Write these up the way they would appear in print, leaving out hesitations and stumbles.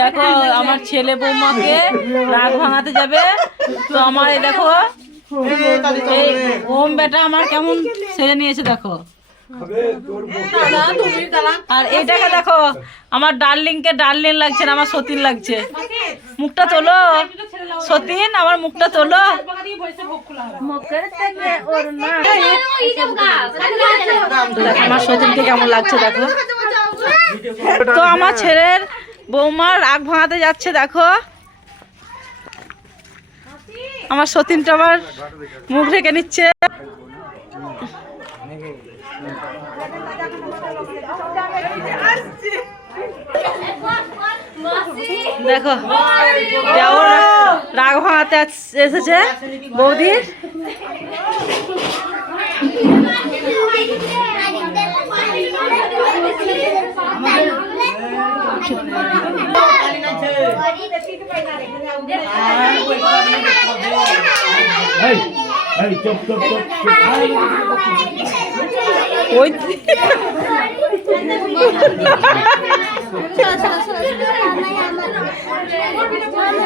দেখো আমার ছেলে বৌমাকে রাগ ভাঙাতে যাবে, তো আমার এই দেখো ওম বেটা আমার কেমন ছেড়ে নিয়েছে দেখো। আর এইটাকে দেখো আমার ডার্লিংকে ডার্লিং লাগছে না, আমার সতীন লাগছে। মুখটা তোলো সতীন, আমার মুখটা তোলো। আমার সতীনকে কেমন লাগছে দেখো। তো আমার ছেলের বৌমার রাগ ভাঙাতে যাচ্ছে দেখো। আমার সতীনটা আবার মুখ ঢেকে নিচ্ছে। দেখো দেওর রাগ ভাঙাতে এসেছে বৌদির।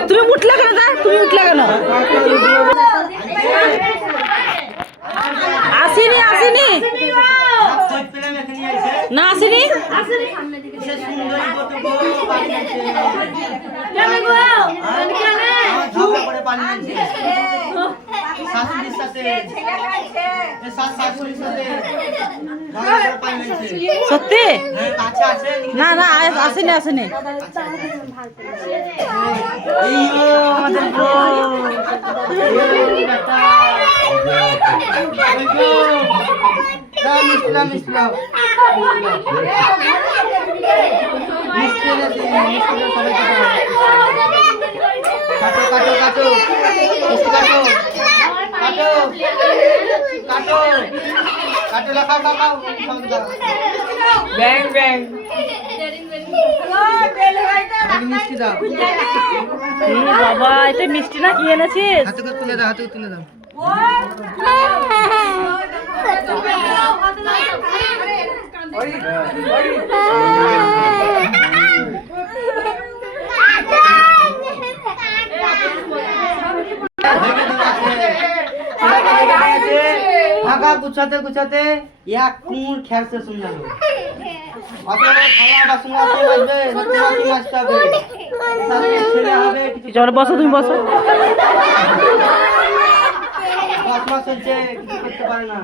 তুমি উঠলে কেন? তুমি উঠলে কেন? আসিনি আসিনি না আসিনি। সত্যি না না আসেনি আসেনি। বাবা এটা মিষ্টি না কি এনেছিস? হাতে তুলে দাও, হাতে তুলে দাও। ঢাকা গুছাতে গুছাতে এক কুমুর খ্যার সে শুন যাবে। চলো বসো, তুমি বসো। চলছে কিছু করতে পারে না।